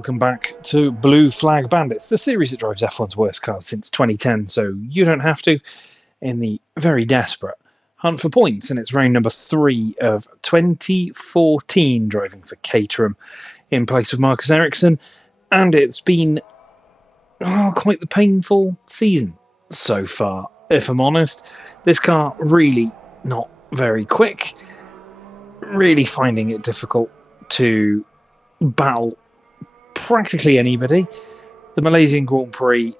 welcome back to Blue Flag Bandits, the series that drives F1's worst cars since 2010, so you don't have to, in the very desperate hunt for points. And it's round number 3 of 2014, driving for Caterham in place of Marcus Ericsson, and it's been quite the painful season so far, if I'm honest. This car really not very quick, really finding it difficult to battle practically anybody. The Malaysian Grand Prix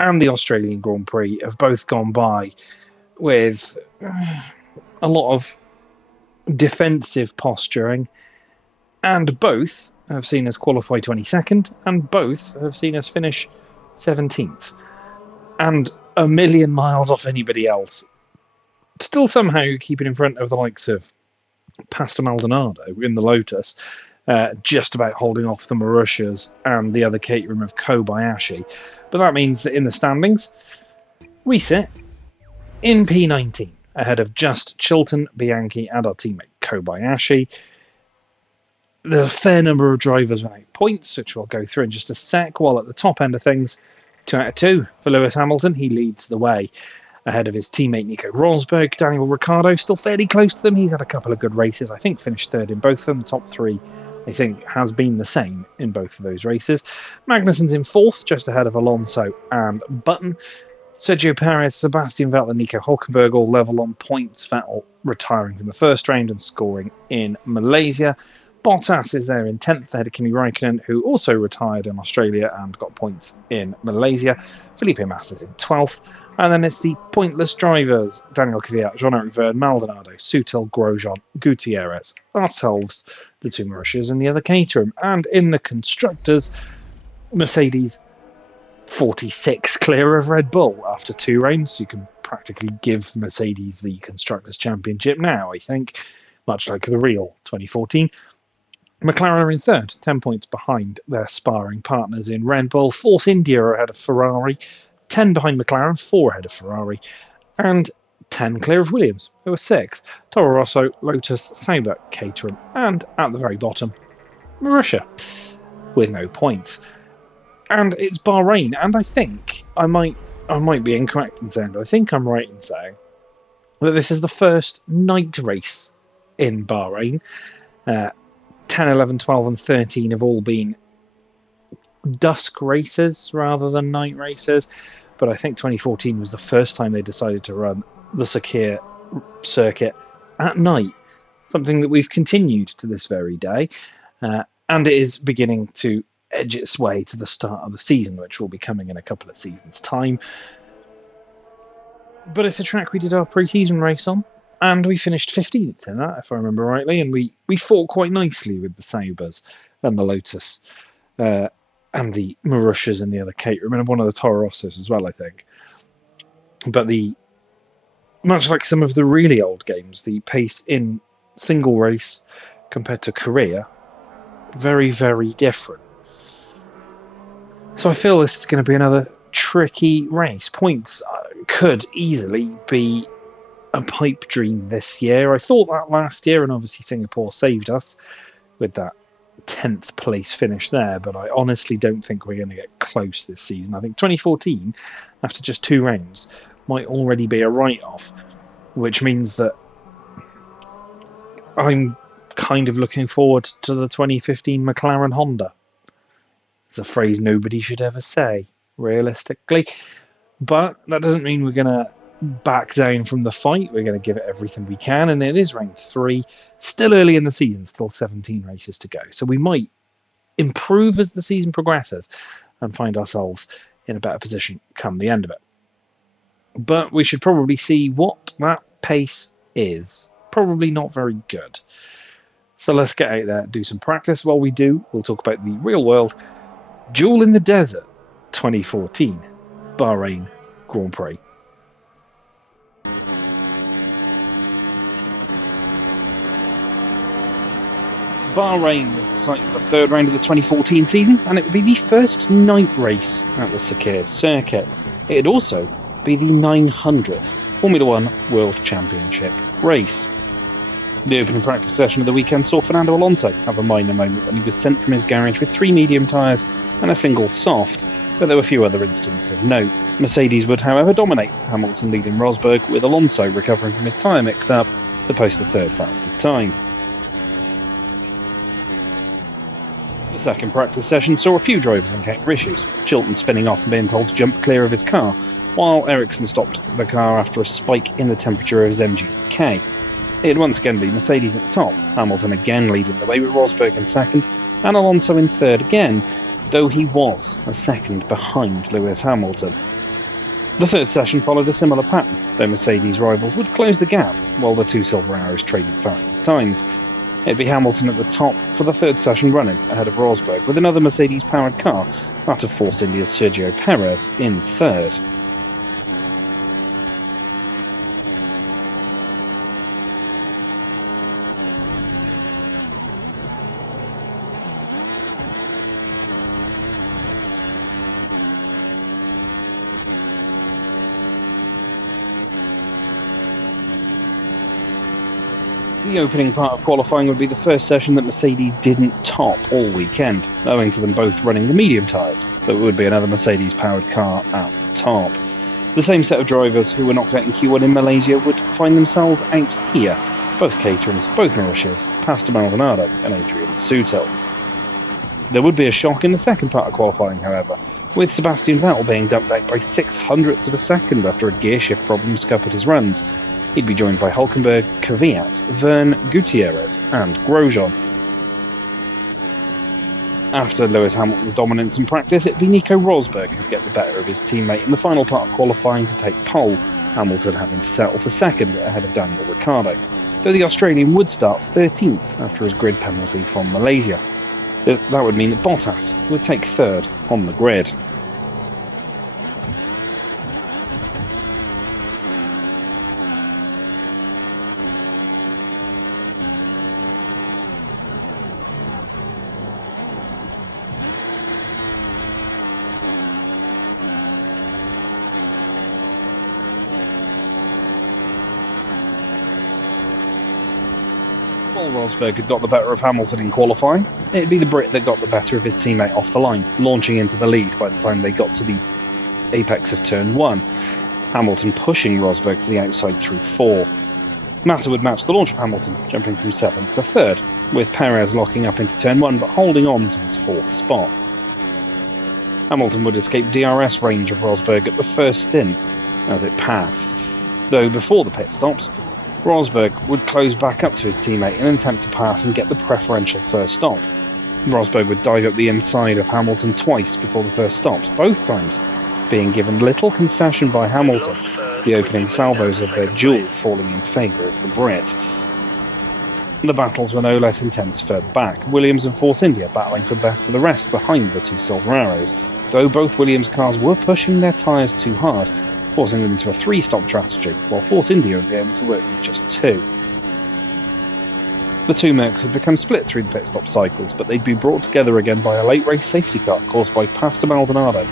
and the Australian Grand Prix have both gone by with a lot of defensive posturing, and both have seen us qualify 22nd, and both have seen us finish 17th. And a million miles off anybody else. Still somehow keeping in front of the likes of Pastor Maldonado in the Lotus, just about holding off the Marussias and the other Caterham of Kobayashi. But that means that in the standings, we sit in P19, ahead of just Chilton, Bianchi, and our teammate Kobayashi. There's a fair number of drivers without points, which we'll go through in just a sec, while at the top end of things, 2 out of 2 for Lewis Hamilton. He leads the way ahead of his teammate Nico Rosberg. Daniel Ricciardo still fairly close to them. He's had a couple of good races. I think finished 3rd in both of them. The top 3, I think, has been the same in both of those races. Magnussen's in 4th, just ahead of Alonso and Button. Sergio Perez, Sebastian Vettel and Nico Hülkenberg all level on points. Vettel retiring from the first round and scoring in Malaysia. Bottas is there in 10th ahead of Kimi Raikkonen, who also retired in Australia and got points in Malaysia. Felipe Massa is in 12th. And then it's the pointless drivers: Daniel Kvyat, Jean-Eric Vergne, Maldonado, Sutil, Grosjean, Gutierrez, ourselves, the 2 Marussias and the other Caterham. And in the constructors, Mercedes 46 clear of Red Bull after 2 rounds. You can practically give Mercedes the Constructors' Championship now, I think, much like the real 2014. McLaren are in 3rd, 10 points behind their sparring partners in Red Bull. Force India are ahead of Ferrari, 10 behind McLaren, 4 ahead of Ferrari, and 10 clear of Williams, who are 6th. Toro Rosso, Lotus, Sauber, Caterham, and at the very bottom, Marussia, with no points. And it's Bahrain, and I think I might be incorrect in saying, but I think I'm right in saying that this is the first night race in Bahrain. 10, 11, 12, and 13 have all been dusk races rather than night races, but I think 2014 was the first time they decided to run the Sakir circuit at night, something that we've continued to this very day, and it is beginning to edge its way to the start of the season, which will be coming in a couple of seasons' time. But it's a track we did our pre-season race on, and we finished 15th in that, if I remember rightly, and we fought quite nicely with the Saubers and the Lotus, and the Marussias and the other Caterham, and one of the Toro Rossos as well, I think. But much like some of the really old games, the pace in single race compared to Korea, very, very different. So I feel this is going to be another tricky race. Points could easily be a pipe dream this year. I thought that last year, and obviously Singapore saved us with that 10th place finish there, but I honestly don't think we're going to get close this season. I think 2014, after just 2 rounds, might already be a write-off, which means that I'm kind of looking forward to the 2015 McLaren Honda. It's a phrase nobody should ever say, realistically. But that doesn't mean we're going to back down from the fight. We're going to give it everything we can, and it is round 3, still early in the season, still 17 races to go. So we might improve as the season progresses and find ourselves in a better position come the end of it. But we should probably see what that pace is. Probably not very good. So let's get out there, do some practice. While we do, we'll talk about the real world Duel in the Desert 2014 Bahrain Grand Prix. Bahrain was the site of the 3rd round of the 2014 season, and it would be the first night race at the Sakir circuit. It'd also be the 900th Formula One World Championship race. The opening practice session of the weekend saw Fernando Alonso have a minor moment when he was sent from his garage with 3 medium tyres and a single soft, but there were few other incidents of note. Mercedes would, however, dominate, Hamilton leading Rosberg, with Alonso recovering from his tyre mix-up to post the 3rd fastest time. The second practice session saw a few drivers encounter issues, Chilton spinning off and being told to jump clear of his car, while Ericsson stopped the car after a spike in the temperature of his MGK. It'd once again be Mercedes at the top, Hamilton again leading the way with Rosberg in 2nd and Alonso in 3rd again, though he was a 2nd behind Lewis Hamilton. The 3rd session followed a similar pattern, though Mercedes rivals would close the gap while the 2 silver arrows traded fastest times. It'd be Hamilton at the top for the 3rd session running, ahead of Rosberg, with another Mercedes-powered car, that of Force India's Sergio Perez, in 3rd. The opening part of qualifying would be the first session that Mercedes didn't top all weekend, owing to them both running the medium tyres, though it would be another Mercedes-powered car at the top. The same set of drivers who were knocked out in Q1 in Malaysia would find themselves out here, both Caterhams, both Mauritius, Pastor Maldonado and Adrian Sutil. There would be a shock in the second part of qualifying, however, with Sebastian Vettel being dumped out by 0.06 of a second after a gearshift problem scuppered his runs. He'd be joined by Hülkenberg, Kvyat, Verne, Gutierrez and Grosjean. After Lewis Hamilton's dominance in practice, it'd be Nico Rosberg who'd get the better of his teammate in the final part of qualifying to take pole, Hamilton having to settle for 2nd ahead of Daniel Ricciardo, though the Australian would start 13th after his grid penalty from Malaysia. That would mean that Bottas would take 3rd on the grid. While Rosberg had got the better of Hamilton in qualifying, it'd be the Brit that got the better of his teammate off the line, launching into the lead by the time they got to the apex of turn 1, Hamilton pushing Rosberg to the outside through 4. Massa would match the launch of Hamilton, jumping from 7th to 3rd, with Perez locking up into turn 1 but holding on to his 4th spot. Hamilton would escape DRS range of Rosberg at the first stint as it passed, though before the pit stops, Rosberg would close back up to his teammate in an attempt to pass and get the preferential first stop. Rosberg would dive up the inside of Hamilton twice before the first stops, both times being given little concession by Hamilton, the opening salvos of their duel falling in favour of the Brit. The battles were no less intense further back, Williams and Force India battling for best of the rest behind the 2 silver arrows, though both Williams cars were pushing their tyres too hard, forcing them into a 3-stop strategy, while Force India would be able to work with just 2. The 2 Mercs had become split through the pit stop cycles, but they'd be brought together again by a late race safety car caused by Pastor Maldonado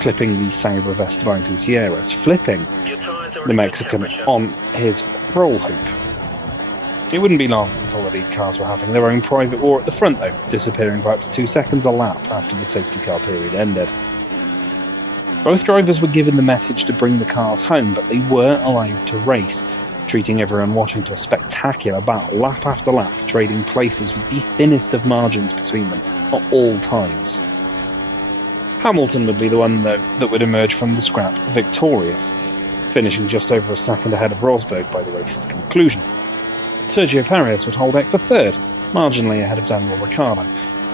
clipping the Sauber of Esteban Gutierrez, flipping the Mexican on his roll hoop. It wouldn't be long until the lead cars were having their own private war at the front though, disappearing by up to 2 seconds a lap after the safety car period ended. Both drivers were given the message to bring the cars home, but they were allowed to race, treating everyone watching to a spectacular battle, lap after lap, trading places with the thinnest of margins between them at all times. Hamilton would be the one, though, that would emerge from the scrap victorious, finishing just over a second ahead of Rosberg by the race's conclusion. Sergio Perez would hold out for 3rd, marginally ahead of Daniel Ricciardo,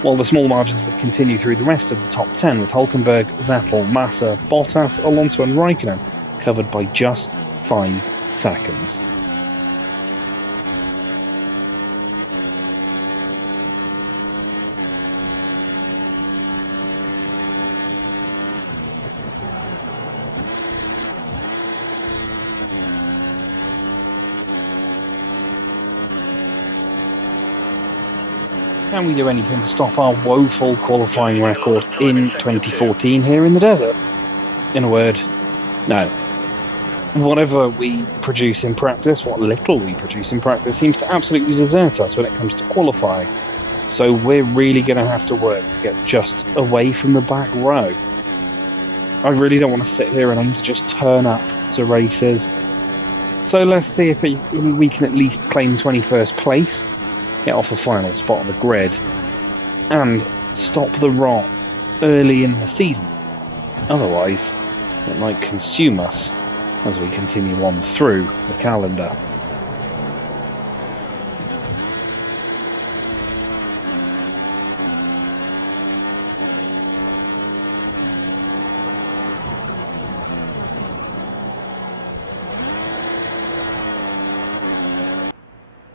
while the small margins would continue through the rest of the top 10 with Hülkenberg, Vettel, Massa, Bottas, Alonso and Raikkonen covered by just 5 seconds. Can we do anything to stop our woeful qualifying record in 2014 here in the desert? In a word, no. whatever we produce in practice, what little we produce in practice, seems to absolutely desert us when it comes to qualifying. So we're really going to have to work to get just away from the back row. I really don't want to sit here and aim to just turn up to races. So let's see if we can at least claim 21st place, get off the final spot on the grid, and stop the rot early in the season. Otherwise, it might consume us as we continue on through the calendar.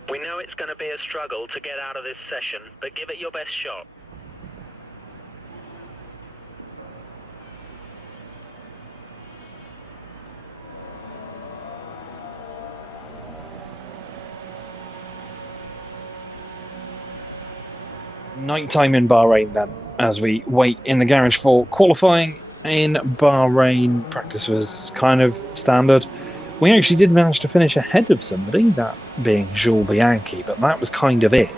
We know it's going to be a struggle to get out of this session, but give it your best shot. Nighttime in Bahrain then, as we wait in the garage for qualifying. In Bahrain, practice was kind of standard. We actually did manage to finish ahead of somebody, that being Jules Bianchi, but that was kind of it.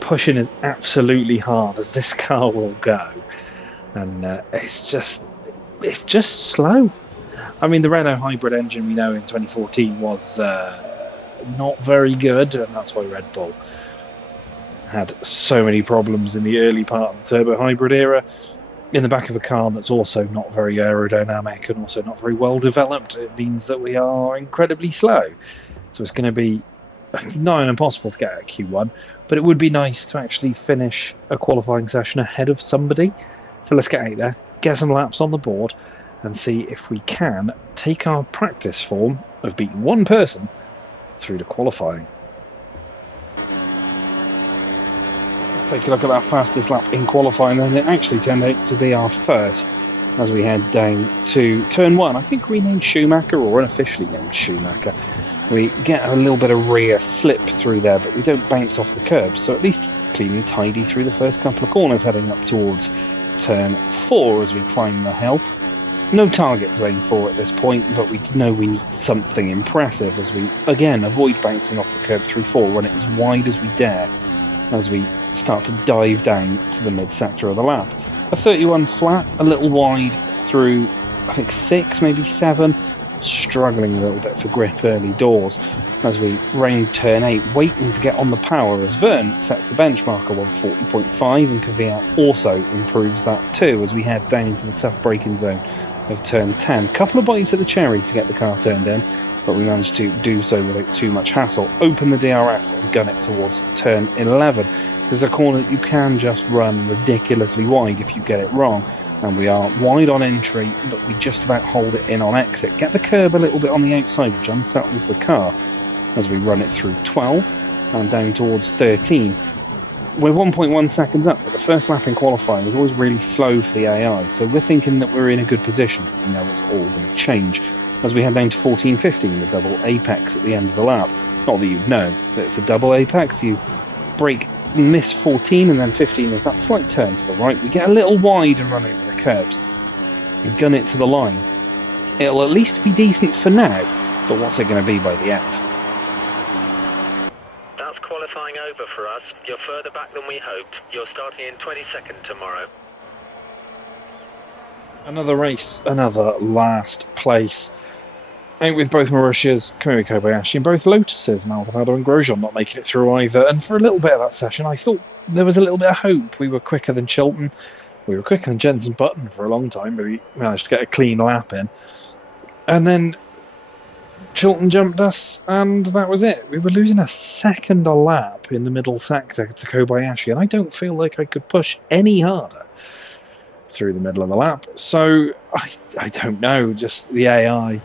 Pushing as absolutely hard as this car will go, and it's just slow. I mean, the Renault hybrid engine we know in 2014 was not very good, and that's why Red Bull had so many problems in the early part of the turbo hybrid era. In the back of a car that's also not very aerodynamic and also not very well developed, it means that we are incredibly slow. So it's going to be nigh impossible to get a Q1, but it would be nice to actually finish a qualifying session ahead of somebody. So let's get out there, get some laps on the board, and see if we can take our practice form of beating one person through to qualifying. Let's take a look at that fastest lap in qualifying, and it actually turned out to be our first as we head down to turn one. I think we named Schumacher, or unofficially named Schumacher. We get a little bit of rear slip through there, but we don't bounce off the curb, so at least clean and tidy through the first couple of corners, heading up towards turn 4 as we climb the hill. No target to aim for at this point, but we know we need something impressive as we again avoid bouncing off the curb through 4, run it as wide as we dare as we start to dive down to the mid-sector of the lap. A 31 flat, a little wide through, I think 6, maybe 7, struggling a little bit for grip early doors as we round turn 8, waiting to get on the power as Vern sets the benchmark at 140.5 and Kvyat also improves that too as we head down into the tough braking zone of turn 10. Couple of bites at the cherry to get the car turned in, but we managed to do so without too much hassle. Open the DRS and gun it towards turn 11. There's a corner that you can just run ridiculously wide if you get it wrong, and we are wide on entry, but we just about hold it in on exit. Get the curb a little bit on the outside, which unsettles the car as we run it through 12 and down towards 13. We're 1.1 seconds up, but the first lap in qualifying is always really slow for the AI, so we're thinking that we're in a good position. We know it's all going to change as we head down to 14.15, the double apex at the end of the lap. Not that you'd know that it's a double apex. You brake, miss 14 and then 15 is that slight turn to the right. We get a little wide and run over the curbs and gun it to the line. It'll at least be decent for now, but what's it going to be by the end? That's qualifying over for us. You're further back than we hoped. You're starting in 22nd tomorrow. Another race, another last place. Out with both Marussias, Kamui Kobayashi, and both Lotuses, Maldonado and Grosjean not making it through either. And for a little bit of that session, I thought there was a little bit of hope. We were quicker than Chilton. We were quicker than Jenson Button for a long time, but we managed to get a clean lap in. And then Chilton jumped us, and that was it. We were losing a second a lap in the middle sector to Kobayashi, and I don't feel like I could push any harder through the middle of the lap. So I don't know, just the AI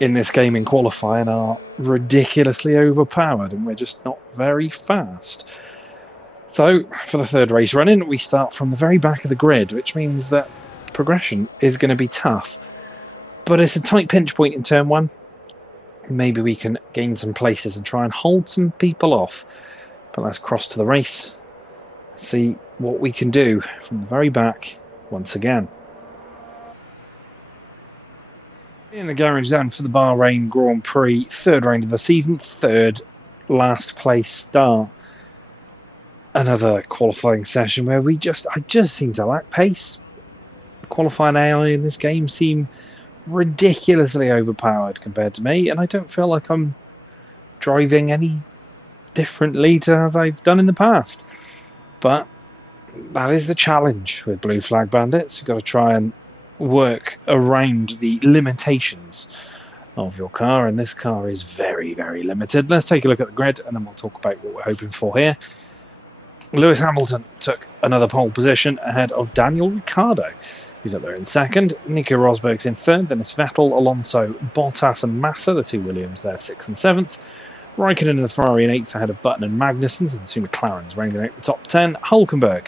in this game in qualifying are ridiculously overpowered, and we're just not very fast. So for the third race run-in, we start from the very back of the grid, which means that progression is going to be tough. But it's a tight pinch point in turn 1. Maybe we can gain some places and try and hold some people off. But let's cross to the race, see what we can do from the very back once again. In the garage zone for the Bahrain Grand Prix, third round of the season, third last place start. Another qualifying session where I just seem to lack pace. Qualifying AI in this game seem ridiculously overpowered compared to me, and I don't feel like I'm driving any differently to as I've done in the past. But that is the challenge with Blue Flag Bandits. You've got to try and work around the limitations of your car, and this car is very, very limited. Let's take a look at the grid, and then we'll talk about what we're hoping for here. Lewis Hamilton took another pole position ahead of Daniel Ricciardo, who's up there in second. Nico Rosberg's in third, then it's Vettel, Alonso, Bottas and Massa, the two Williams there, 6th and 7th. Raikkonen in the Ferrari in 8th ahead of Button and Magnussen, so the two McLarens rounding out the top 10. Hulkenberg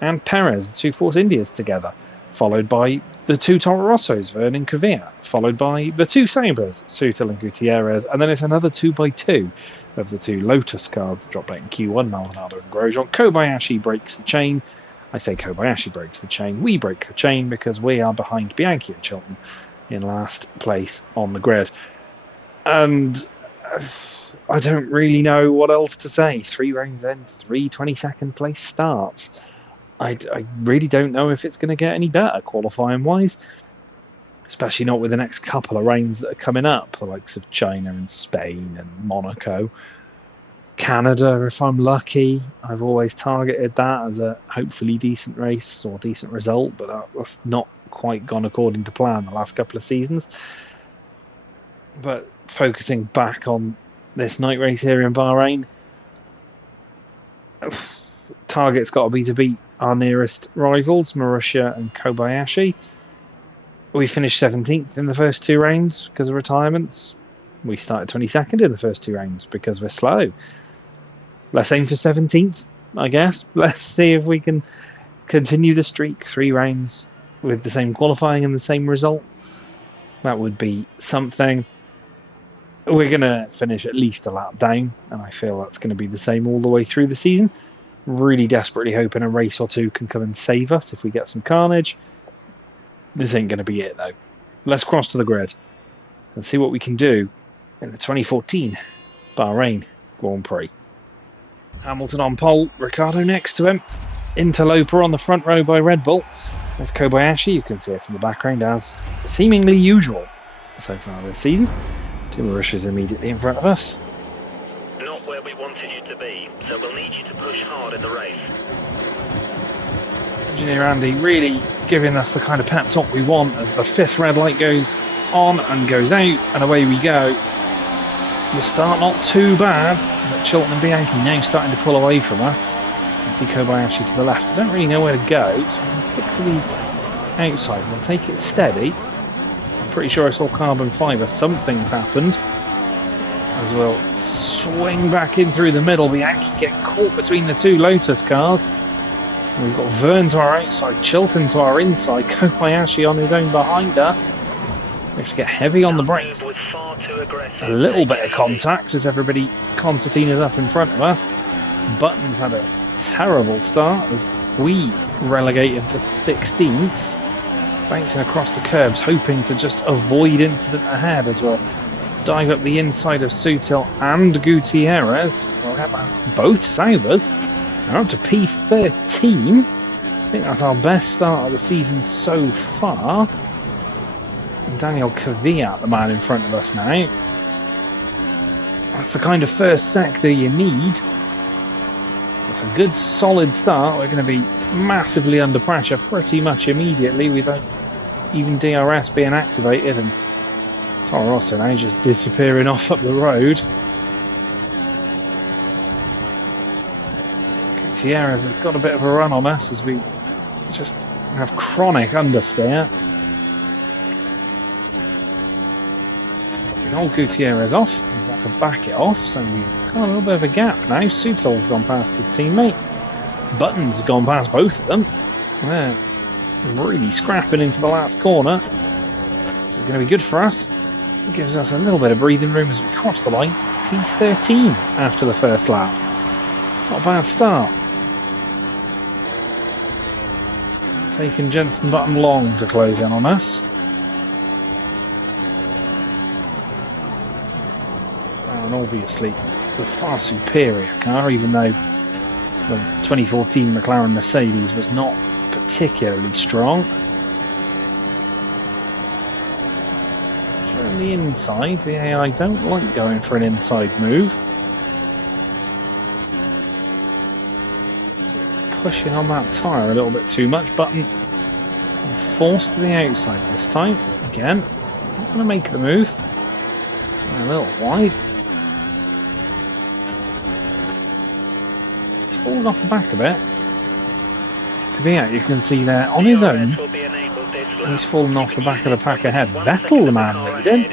and Perez, the two Force Indias together, followed by the two Toro Rossos, Vernon and Kvyat, followed by the two Sabres, Sutil and Gutierrez, and then it's another 2x2 of the two Lotus cars that dropped out in Q1, Maldonado and Grosjean. Kobayashi breaks the chain. I say Kobayashi breaks the chain. We break the chain because we are behind Bianchi and Chilton in last place on the grid. And I don't really know what else to say. 3 rounds in, 3 22nd place starts. I really don't know if it's going to get any better qualifying wise, especially not with the next couple of rounds that are coming up, the likes of China and Spain and Monaco. Canada, if I'm lucky. I've always targeted that as a hopefully decent race or decent result, but that's not quite gone according to plan the last couple of seasons. But focusing back on this night race here in Bahrain, target's got to be to beat our nearest rivals, Marussia and Kobayashi. We finished 17th in the first 2 rounds because of retirements. We started 22nd in the first 2 rounds because we're slow. Let's aim for 17th, I guess. Let's see if we can continue the streak, 3 rounds with the same qualifying and the same result. That would be something. We're going to finish at least a lap down, and I feel that's going to be the same all the way through the season. Really desperately hoping a race or two can come and save us if we get some carnage. This ain't going to be it, though. Let's cross to the grid and see what we can do in the 2014 Bahrain Grand Prix. Hamilton on pole, Ricciardo next to him. Interloper on the front row by Red Bull. There's Kobayashi, you can see us in the background as seemingly usual so far this season. Two Marussia's immediately in front of us. Not where we wanted you to be, so we'll need you to push hard in the race. Engineer Andy really giving us the kind of pep talk we want as the 5th red light goes on and goes out, and away we go. The start not too bad, but Chilton and Bianchi now starting to pull away from us. You can see Kobayashi to the left. I don't really know where to go, so I'm going to stick to the outside. We'll take it steady. I'm pretty sure I saw carbon fibre. Something's happened. As we'll swing back in through the middle. Bianchi get caught between the two Lotus cars. We've got Vern to our outside, Chilton to our inside, Kobayashi on his own behind us. We have to get heavy on the brakes. A little bit of contact as everybody, concertina's up in front of us. Button's had a terrible start as we relegate him to 16th. Bouncing across the curbs, hoping to just avoid incident ahead as well. Dive up the inside of Sutil and Gutierrez. We'll get past both Saubers. We're up to P13. I think that's our best start of the season so far. And Daniel Kvyat, the man in front of us now. That's the kind of first sector you need. That's a good solid start. We're going to be massively under pressure pretty much immediately without even DRS being activated, and Toro Rosso now just disappearing off up the road. Gutierrez has got a bit of a run on us as we just have chronic understeer. We hold Gutierrez off, he's had to back it off, so we've got a little bit of a gap now. Sutil's gone past his teammate. Button's gone past both of them. They're really scrapping into the last corner, which is going to be good for us. It gives us a little bit of breathing room as we cross the line. P13 after the first lap. Not a bad start. Taking Jensen Button long to close in on us. obviously the far superior car, even though the 2014 McLaren Mercedes was not particularly strong. On the inside, the AI don't like going for an inside move. Pushing on that tyre a little bit too much. Button forced to the outside this time. Again, not going to make the move. A little wide. He's fallen off the back a bit. Kvyat, you can see there on his own. He's fallen off the back of the pack ahead. Vettel, the man leading.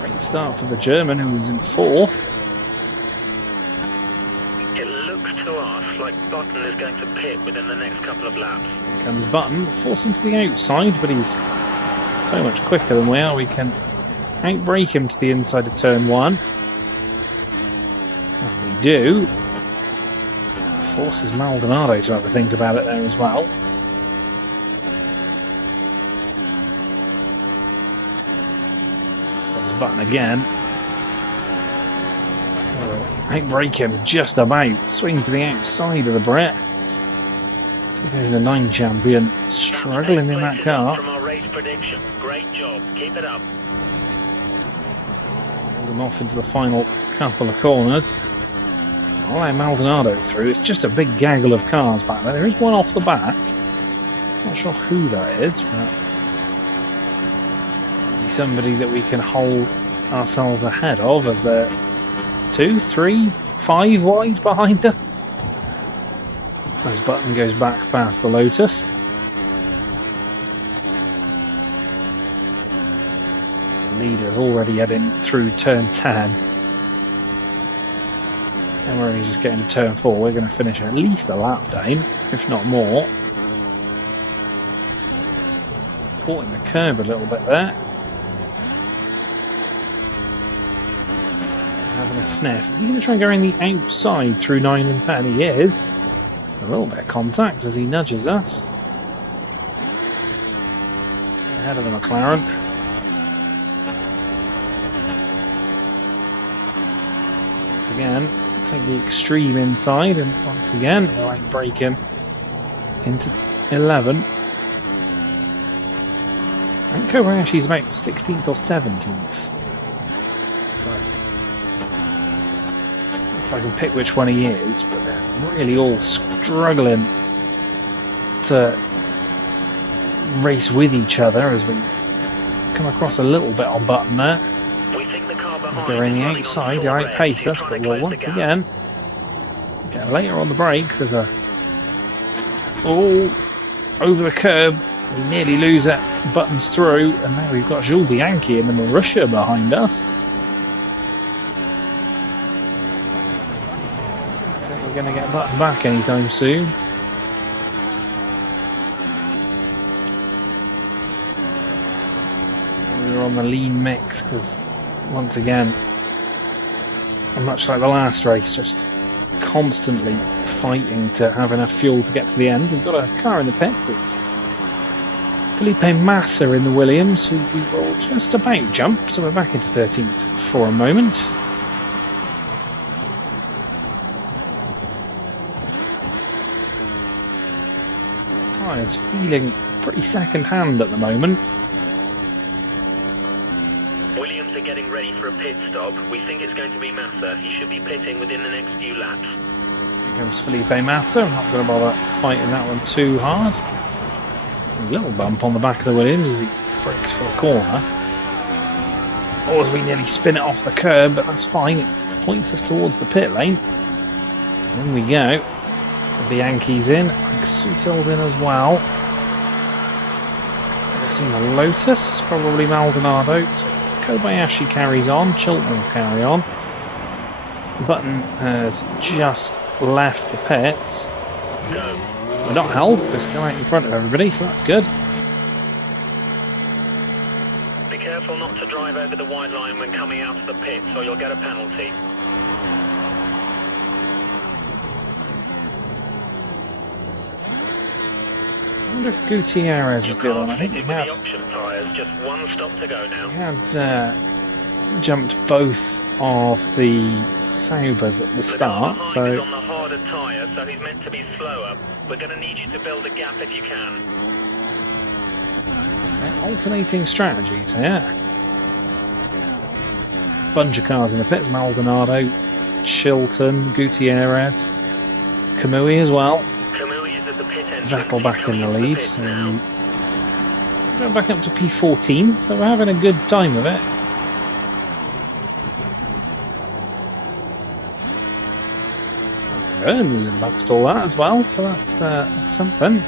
Great start for the German, who was in fourth. It looks to us like Button is going to pit within the next couple of laps. Here comes Button, forcing to the outside, but he's so much quicker than we are. We can outbrake him to the inside of turn one. And we do. Forces Maldonado to have a think about it there as well. There's Button again. Outbrake him just about. Swing to the outside of the Brit. 2009 champion struggling in that car. From our race prediction. Great job. Keep it up. Hold him off into the final couple of corners. I'll allow Maldonado through. It's just a big gaggle of cars back there. There is one off the back. Not sure who that is, but maybe somebody that we can hold ourselves ahead of, as they're 2, 3, 5 wide behind us. As Button goes back past the Lotus. The leader's already heading through turn 10. And we're only just getting to turn 4. We're going to finish at least a lap down, if not more. Caught in the curb a little bit there. Having a sniff. Is he going to try and go around the outside through 9 and 10? He is. A little bit of contact as he nudges us. Ahead of the McLaren. Once again, take the extreme inside, and once again we'll outbrake him into 11. And Kobayashi's about 16th or 17th. If I can pick which one he is, but they're really all struggling to race with each other as we come across a little bit on Button there. We think the car behind They're in the outside, they outpace us, but we'll once again get later on the brakes. There's a over the curb. We nearly lose it. Button's through, and now we've got Jules Bianchi and the Marussia behind us. I think we're going to get Button back anytime soon. We were on the lean mix because, once again, much like the last race, just constantly fighting to have enough fuel to get to the end. We've got a car in the pits. It's Felipe Massa in the Williams, who we will just about jump, so we're back into 13th for a moment. Tyres feeling pretty second-hand at the moment. Williams are getting ready for a pit stop. We think it's going to be Massa. He should be pitting within the next few laps. Here comes Felipe Massa. I'm not going to bother fighting that one too hard. A little bump on the back of the Williams as he brakes for a corner. Or as we nearly spin it off the curb, but that's fine. It points us towards the pit lane. In we go. Bianchi's in. Sutil's in as well. I've seen a Lotus, probably Maldonado. So Kobayashi carries on. Chilton will carry on. Button has just left the pits. Go. We're not held, we're still out in front of everybody, so that's good. Be careful not to drive over the white line when coming out of the pits, or you'll get a penalty. I wonder if Gutierrez was the other one. I think we The had option tyres, just one stop to go now. We had jumped both of the Saubers at the start, so he's on the harder tyre, so he's meant to be slower. We're going to need you to build a gap if you can. alternating strategies here. Bunch of cars in the pits: Maldonado, Chilton, Gutierrez, Kamui as well. Kamui is at the pit entrance. Vettel back in the lead. So going back up to P14, so we're having a good time of it. Vern was amongst all that as well, so that's something.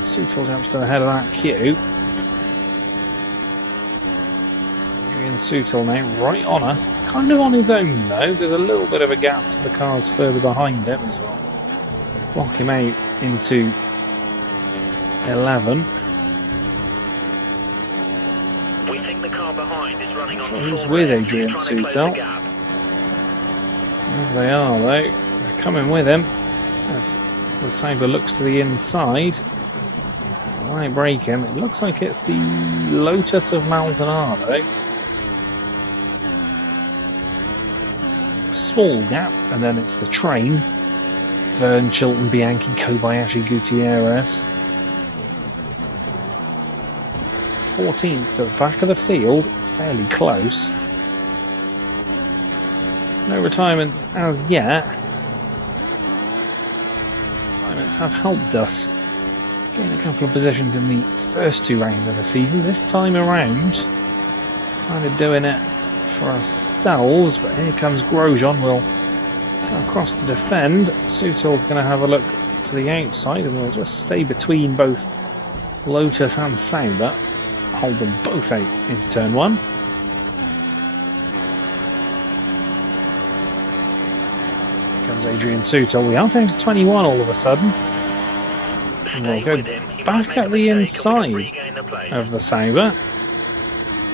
Sutil jumps to the head of that queue. Adrian Sutil now right on us. It's kind of on his own though. There's a little bit of a gap to the cars further behind him as well. Block him out into 11. We think the car behind is running on Who's with Adrian Sutil? There they are though. They're coming with him as the Sabre looks to the inside. Why break him? It looks like it's the Lotus of Maldonado. Small gap, and then it's the train. Vern, Chilton, Bianchi, Kobayashi, Gutierrez. 14th to the back of the field, fairly close. No retirements as yet. Retirements have helped us gain a couple of positions in the first two rounds of the season. This time around, kind of doing it for ourselves, but here comes Grosjean. We'll go across to defend. Sutil's going to have a look to the outside, and we'll just stay between both Lotus and Sauber. Hold them both out into turn one. Here comes Adrian Sutil. We are down to 21 all of a sudden. And we'll go back at the inside of the Sauber.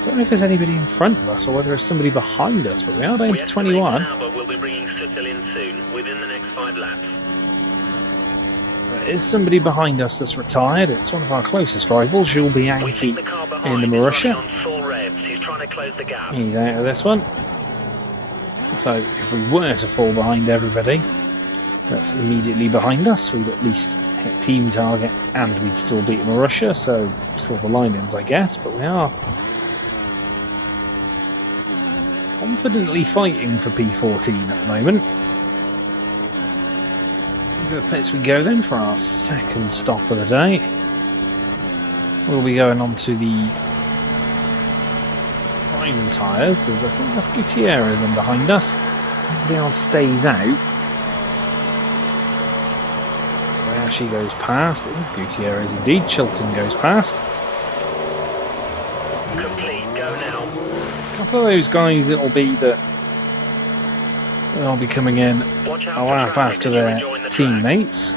Don't know if there's anybody in front of us or whether there's somebody behind us, but we are down to 21. We'll be bringing Sutil in soon, within the next 5 laps. There is somebody behind us that's retired. It's one of our closest rivals, Jules Bianchi in the Marussia. He's trying to close the gap. He's out of this one. So if we were to fall behind everybody that's immediately behind us, we'd at least hit team target and we'd still beat Marussia, so silver linings I guess, but we are confidently fighting for P14 at the moment. Into the pits we go then for our second stop of the day. We'll be going on to the prime tyres, as I think that's Gutierrez in behind us. Everybody else stays out. She goes past. It is Gutierrez indeed. Chilton goes past. Complete, go now. A couple of those guys it'll be that they'll be coming in a lap after their teammates.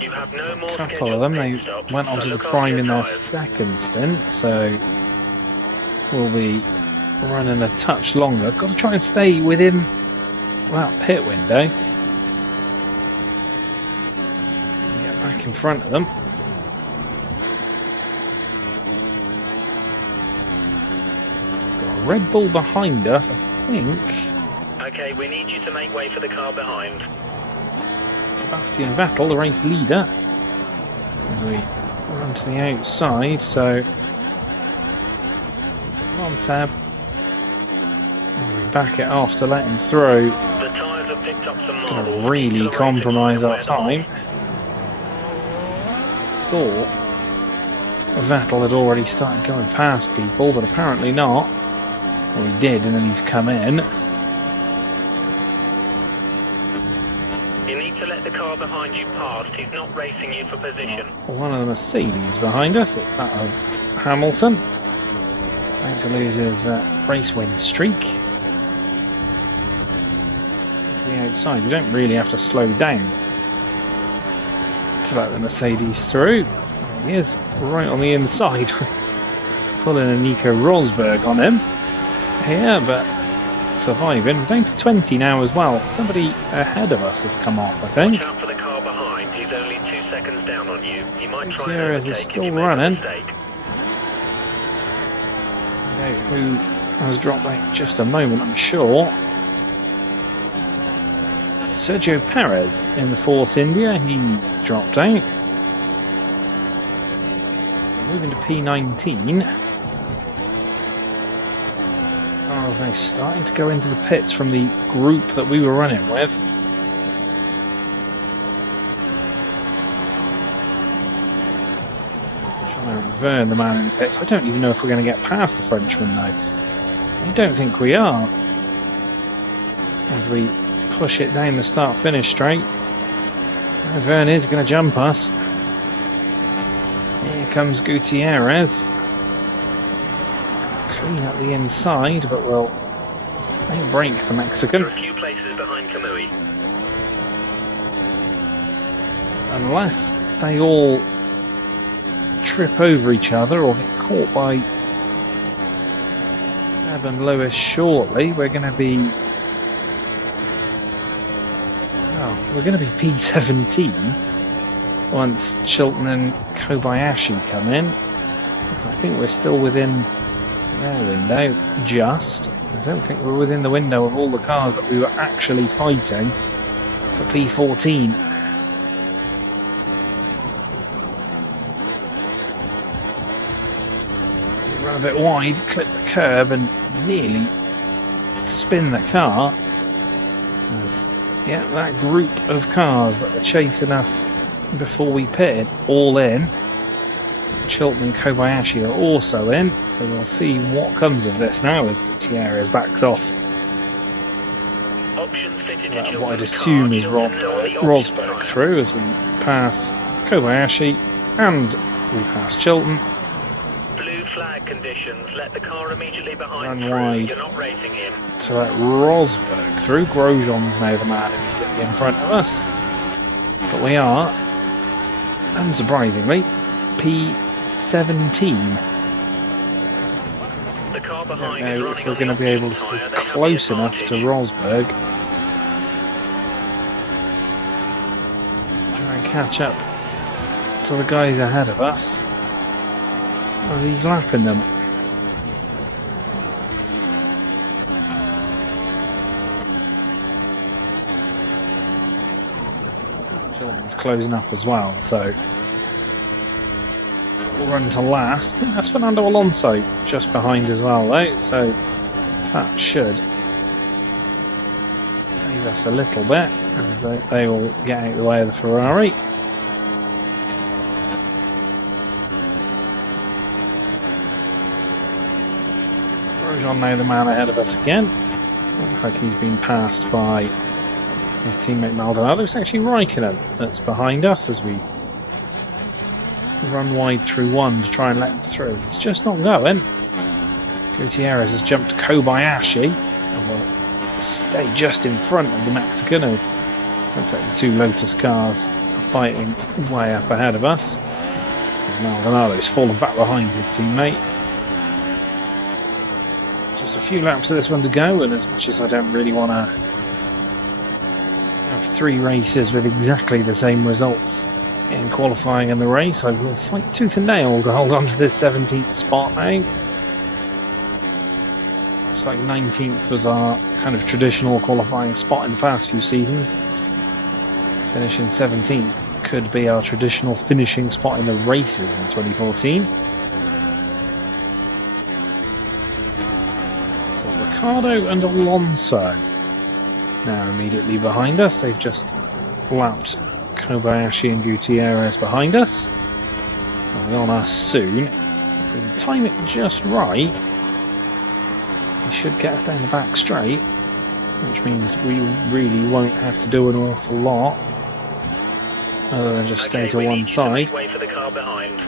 You have no more A couple of them, they went onto the prime in their second stint, so we'll be running a touch longer. Got to try and stay within that pit window. Get back in front of them. Got a Red Bull behind us, I think. Okay, we need you to make way for the car behind. Sebastian Vettel, the race leader, as we run to the outside. So, come on, Seb. We back it off to let him through. The tyres have picked up some. It's going to really compromise our time. Thought Vettel had already started going past people, but apparently not. Well, he did, and then he's come in. You need to let the car behind you past. He's not racing you for position. One of the Mercedes behind us. It's that of Hamilton. Going to lose his race win streak. To the outside, you don't really have to slow down to let the Mercedes through. He is right on the inside, pulling a Nico Rosberg on him here, but surviving. We're down to 20 now as well, so somebody ahead of us has come off, I think. Watch out for the car behind. He's only 2 seconds down on you. He might Gutierrez is still running. Who has dropped out just a moment, I'm sure. Sergio Perez in the Force India, he's dropped out. Moving to P19. Cars now starting to go into the pits from the group that we were running with. Trying to Vern, the man in the pits. I don't even know if we're going to get past the Frenchman though. I don't think we are. As we push it down the start-finish straight. Now Vern is going to jump us. Here comes Gutierrez. Clean up the inside, but we'll break the Mexican. You're a few places behind Kamui. Unless they all trip over each other or get caught by Seb and Lewis shortly, we're going to be P17 once Chilton and Kobayashi come in. I think we're still within their window, just. I don't think we're within the window of all the cars that we were actually fighting for P14. We run a bit wide, clip the curb and nearly spin the car. Yeah, that group of cars that were chasing us before we pitted, all in. Chilton and Kobayashi are also in, so we'll see what comes of this now as Gutierrez backs off. What I'd assume is Rosberg through as we pass Kobayashi and we pass Chilton. Blue flag conditions, let the car immediately behind Run through. wide. You're not racing him. To let Rosberg through. Grosjean's now the man immediately in front of us. But we are, unsurprisingly, P17. The car I behind don't know is if running we're on going to the be able to opposite stay tyre. They have the close enough to advantage. Rosberg. Try and catch up to the guys ahead of us as he's lapping them. Chilton's closing up as well, so we'll run to last. I think that's Fernando Alonso just behind as well, though, so that should save us a little bit as they will get out of the way of the Ferrari. Grosjean now the man ahead of us again. Looks like he's been passed by his teammate Maldonado. It's actually Raikkonen that's behind us as we run wide through one to try and let him through. It's just not going. Gutierrez has jumped Kobayashi and will stay just in front of the Mexican as looks like the two Lotus cars are fighting way up ahead of us. Maldonado's fallen back behind his teammate. Just a few laps of this one to go, and as much as I don't really want to have three races with exactly the same results in qualifying and the race, I will fight tooth and nail to hold on to this 17th spot now. Looks like 19th was our kind of traditional qualifying spot in the past few seasons. Finishing 17th could be our traditional finishing spot in the races in 2014. Got Ricciardo and Alonso now immediately behind us. They've just lapped Kobayashi and Gutierrez behind us. They'll be on us soon. If we can time it just right, he should get us down the back straight, which means we really won't have to do an awful lot other than just stay to one side. Wait for the car behind.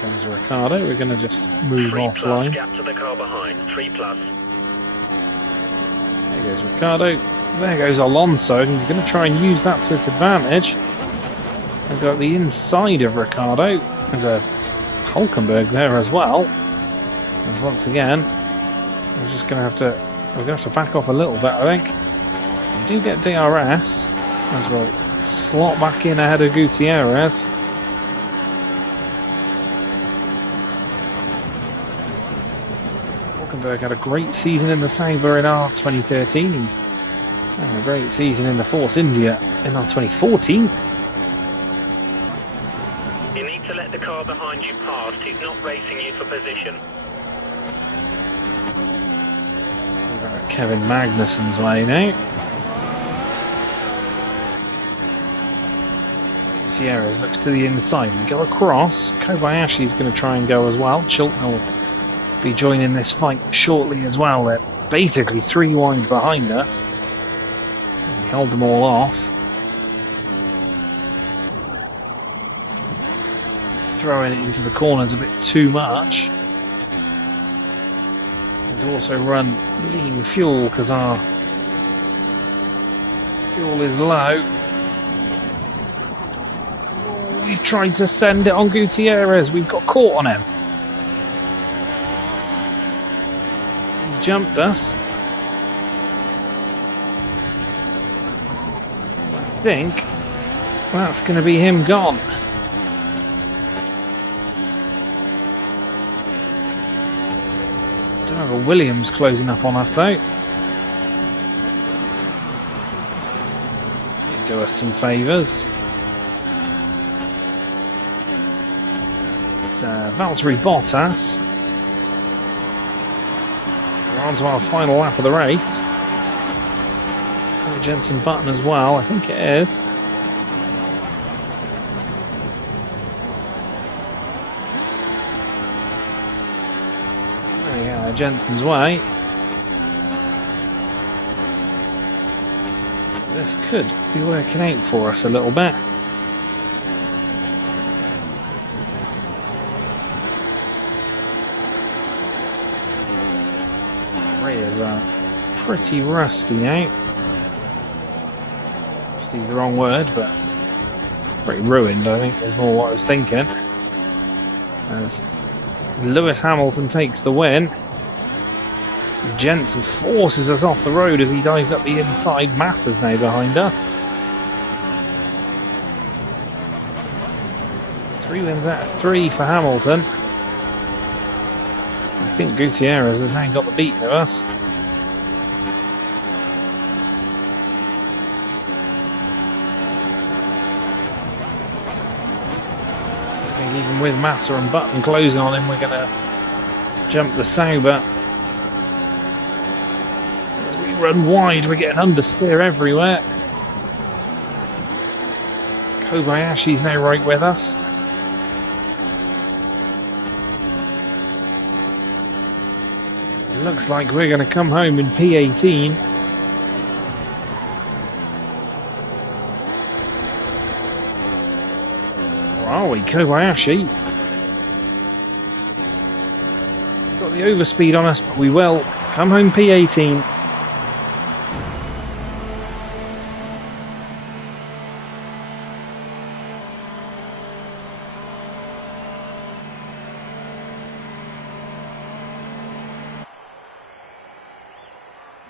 Comes Ricciardo. We're going to just move 3+ offline. gap to the car behind. 3+. There goes Ricciardo. There goes Alonso. He's going to try and use that to his advantage. We've got the inside of Ricciardo. There's a Hulkenberg there as well. And once again, we're just going to have to We're going to have to back off a little bit, I think. We do get DRS, as we'll slot back in ahead of Gutierrez. Hulkenberg had a great season in the Sauber in our 2013. He's had a great season in the Force India in our 2014. You need to let the car behind you past. He's not racing you for position. We're at Kevin Magnussen's way now. Gutierrez looks to the inside. We go across. Kobayashi's going to try and go as well. Chilton will be joining this fight shortly as well. They're basically 3 wide behind us. We held them all off. Throwing it into the corners a bit too much. He's also run lean fuel because our fuel is low. We've tried to send it on Gutierrez. We've got caught on him. He's jumped us. I think that's going to be him gone. Do have a Williams closing up on us though. Do us some favours. It's Valtteri Bottas. We're on to our final lap of the race. Jenson Button as well, I think it is. There you go, Jensen's way. This could be working out for us a little bit. Rhea's pretty rusty now. Rusty's the wrong word, but pretty ruined, I think, is more what I was thinking. As Lewis Hamilton takes the win. Jensen forces us off the road as he dives up the inside. Massa's now behind us. 3 wins out of 3 for Hamilton. I think Gutierrez has now got the beating of us. I think even with Massa and Button closing on him, we're going to jump the Sauber. As we run wide, we're getting understeer everywhere. Kobayashi's now right with us. Looks like we're going to come home in P18. Or are we? Kobayashi. We've got the overspeed on us, but we will come home P18.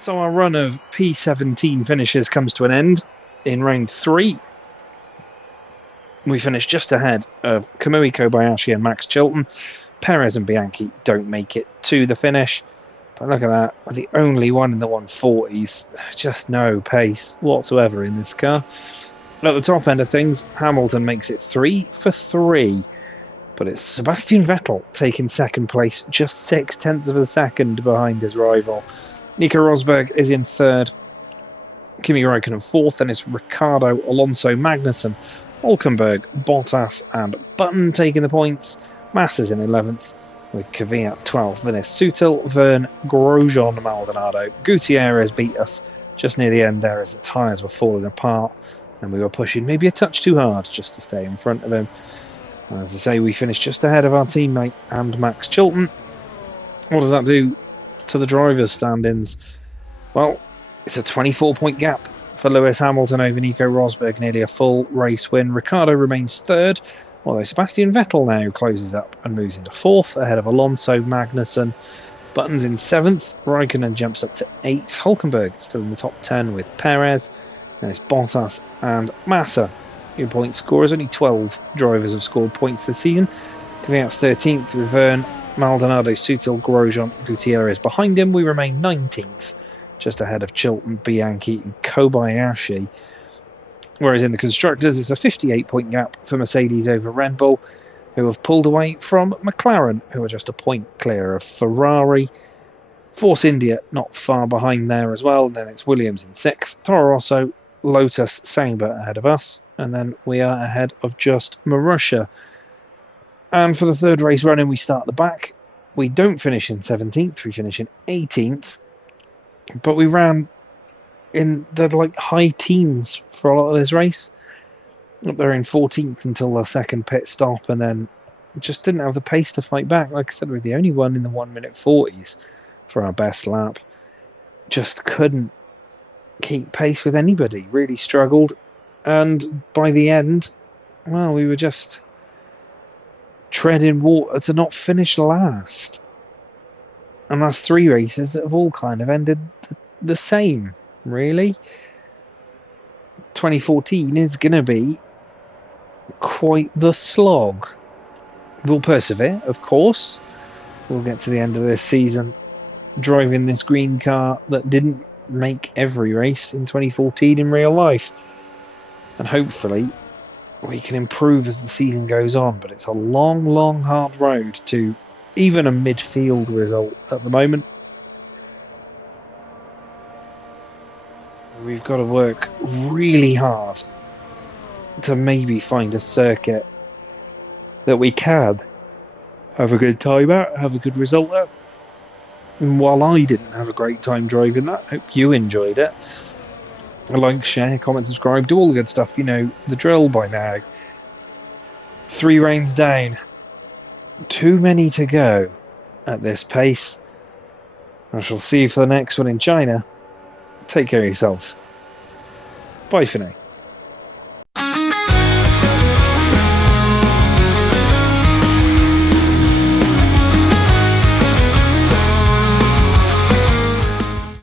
So our run of P17 finishes comes to an end in round 3. We finish just ahead of Kamui Kobayashi and Max Chilton. Perez and Bianchi don't make it to the finish. But look at that, we're the only one in the 140s. Just no pace whatsoever in this car. At the top end of things, Hamilton makes it 3 for 3. But it's Sebastian Vettel taking second place, just 0.6 of a second behind his rival. Nico Rosberg is in third, Kimi Räikkönen fourth, and it's Ricciardo, Alonso, Magnussen, Hulkenberg, Bottas and Button taking the points. Massa's in 11th, with Kvyat 12th, Vinicius Sutil, Verne, Grosjean, Maldonado. Gutierrez beat us just near the end there as the tyres were falling apart and we were pushing maybe a touch too hard just to stay in front of him. As I say, we finished just ahead of our teammate and Max Chilton. What does that do to the drivers' stand-ins? Well, it's a 24-point gap for Lewis Hamilton over Nico Rosberg, nearly a full race win. Ricciardo remains third, although Sebastian Vettel now closes up and moves into fourth, ahead of Alonso, Magnussen, Button's in 7th. Raikkonen jumps up to 8th. Hulkenberg is still in the top 10 with Perez. Then it's Bottas and Massa in point scorers. Only 12 drivers have scored points this season. Kvyat's 13th with Verne, Maldonado, Sutil, Grosjean, Gutierrez. Behind him, we remain 19th, just ahead of Chilton, Bianchi, and Kobayashi. Whereas in the constructors, it's a 58-point gap for Mercedes over Red Bull, who have pulled away from McLaren, who are just a point clear of Ferrari. Force India not far behind there as well. And then it's Williams in 6th, Toro Rosso, Lotus, Sauber ahead of us. And then we are ahead of just Marussia. And for the third race running, we start at the back. We don't finish in 17th, we finish in 18th. But we ran in the high teens for a lot of this race. Up there in 14th until the second pit stop, and then just didn't have the pace to fight back. Like I said, we're the only one in the 1 minute 40s for our best lap. Just couldn't keep pace with anybody, really struggled. And by the end, well, we were just treading water to not finish last. And that's 3 races that have all kind of ended the same, really. 2014 is going to be quite the slog. We'll persevere, of course. We'll get to the end of this season driving this green car that didn't make every race in 2014 in real life. And hopefully we can improve as the season goes on. But it's a long, long, hard road to even a midfield result at the moment. We've got to work really hard to maybe find a circuit that we can have a good time at, have a good result at. And while I didn't have a great time driving that, I hope you enjoyed it. Like, share, comment, subscribe, do all the good stuff. You know the drill by now. 3 rains down. Too many to go at this pace. I shall see you for the next one in China. Take care of yourselves. Bye for now.